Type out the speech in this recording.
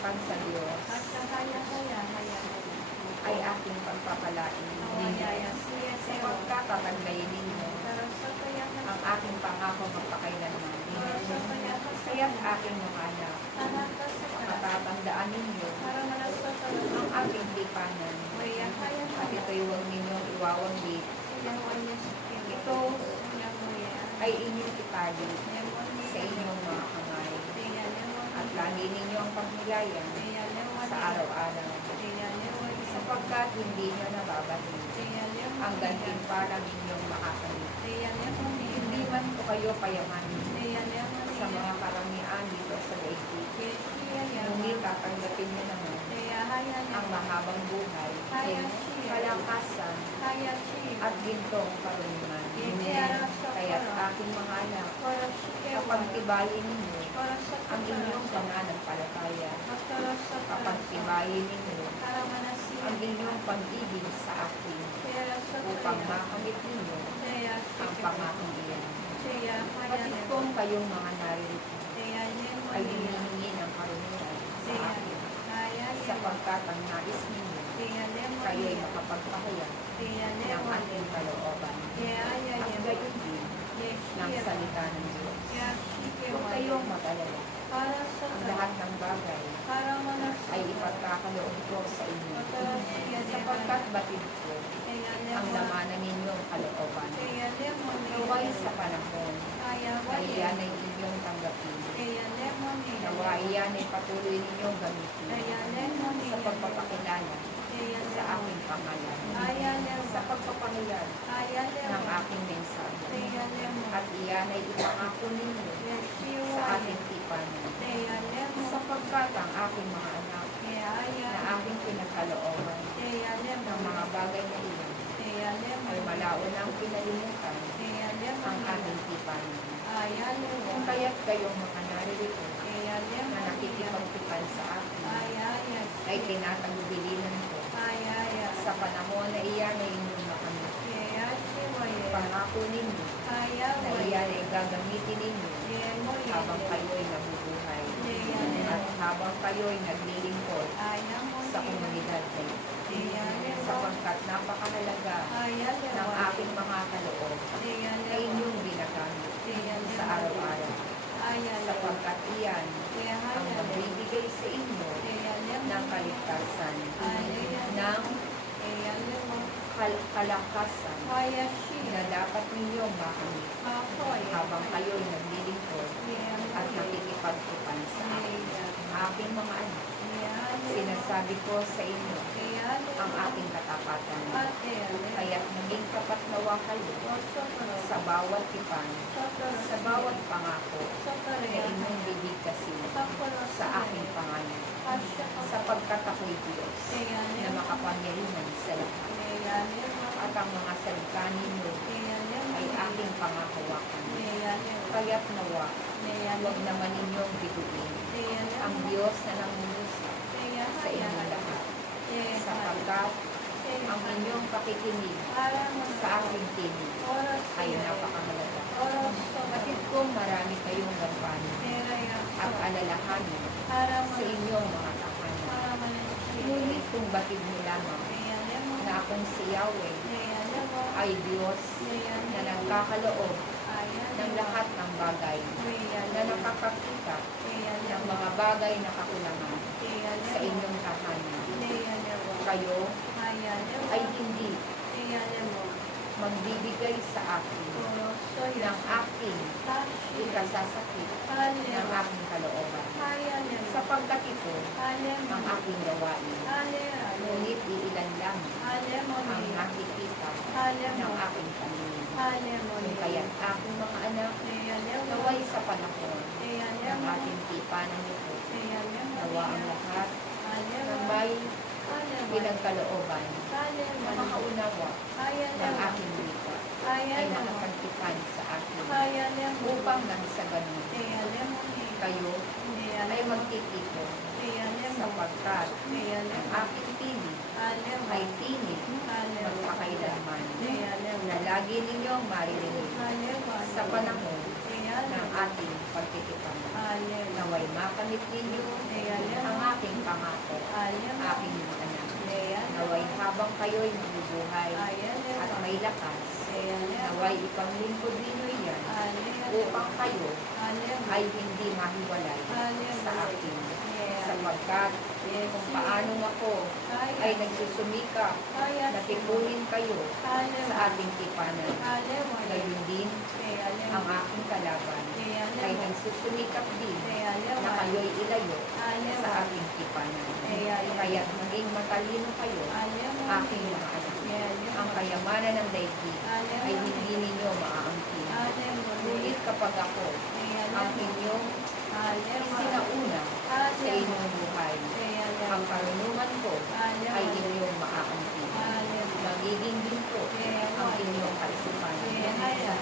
pagtitipan sa Diyos ay aking pagpapalain sapagkat tataglayin ninyo ang aking pangako magpakailanman. Kaya't aking mga anak, patatandaan ninyo ang aking tipanan at ito'y huwag ninyong iwawanggit. Ito ay inyong itali sa inyong mga kamay at lagi ninyong pagnilayan sa araw-araw sapagkat hindi nyo nababahin ang gantimpalang inyong makakamit. Hindi man po kayo payamanin sa mga karamihan dito sa daigdig. Ngunit tatanggapin nyo naman ang mahabang buhay, kalakasan, at gintong karuniman. Kaya't aking mga anak, kapag tibayin ninyo ang inyong pananampalataya, kapag tibayin ninyo ang inyong pag-ibig sa akin, upang makamit ninyo ang pangakong iyan. Kapatid kong kayong mga naririto ay hinihingi ng karuniman sa akin, sapagkat ang nais ninyo kayo ay makapagpahayag ng ating kalooban at gayon din ng salita ng Diyos. Huwag kayong mag-alala. Ang lahat ng bagay ay ipagkakaloob ko sa inyo, sapagkat batid ko ang lamanan ninyong kalooban. Naway sa panahon na iyan ay inyong tanggapin. Naway iyan ay patuloy ninyong gamitin sa pagpapakilala sa aking pangalan, sa pagpapahayag ng aking mensahe. At iyan ay ipangako ninyo sa ating tipanan, sapagkat ang aking mga anak na aking pinagkalooban ng mga bagay na iyan ay malaon ang pinalimutan ang aking tipanan. Kung kaya't kayong mga naririto na nakikipagtipan sa akin ay tinatagubilinan ko sa panahon na iyan ay inyong makamit. Pangako ninyo na iyan ay gagamitin ninyo habang kayo'y nabubuhay at habang kayo'y naglilingkod sa komunidad na ito. Sapagkat napakahalaga ng aking mga kaloob na inyong ginagamit sa araw-araw. Sapagkat iyan ang magbibigay sa inyo ng kaligtasan, ng kalakasan na dapat ninyong makamit habang kayo'y naglilingkod at nakikipagtipan sa akin. Aking mga anak, sinasabi ko sa inyo ang aking katapatan. Kaya't maging tapat nawa kayo sa bawat tipan, sa bawat pangako na inyong bibigkasin sa aking pangalan, sapagkat ako'y Diyos na makapangyarihan sa lahat. At ang mga salita ninyo ay aking pangahawakan. Kaya't nawa, huwag naman ninyong bituin ang Diyos na nangungusa sa inyong lahat, sapagkat ang inyong pakikinig sa aking tinig ay napakahalaga. Kapatid kong marami kayong gampanin at alalahanin sa inyong mga tahanan. Ngunit kung batid mo lamang na akong si Yahweh ay Diyos na nagkakaloob ng lahat ng bagay na nakakakita ng mga bagay na kakulangan sa inyong tahanan. Kayo ay hindi magbibigay sa akin ng aking ikasasakit ng aking kalooban, sapagkat ito ang aking gawain. Ngunit iilan lang ang nakikita ng aking paningin. Kaya't aking mga anak, naway sa panahon ng ating tipanan ito, nawa ang lahat ng may pinagkalooban na makaunawa ng aking wika ay nakapagtipan sa akin, upang nang sa ganun kayo ay magtitipon, sapagkat ang aking tinig ay tinig magpakailanman na lagi ninyong maririnig sa panahon ng ating pagtitipan. Naway makamit ninyo ang aking pangako, aking mga anak. Naway habang kayo'y mabubuhay at may lakas, naway ipanglingkod ninyo yan upang kayo ay hindi mahiwalay sa akin. Sapagkat kung paano ako ay nagsusumikap na tipunin kayo sa ating tipanan, gayon din ang aking kalaban ay nagsusumikap din na kayo'y ilayo sa ating tipanan. Kaya't maging matalino kayo, aking mga anak. Ang kayamanan ng daigdig ay hindi ninyo maaangkin. Ngunit kapag ako ang inyong isinauna sa inyong buhay, ang karunungan ko ay inyong maaangkin. Magiging ginto ang inyong kaisipan sa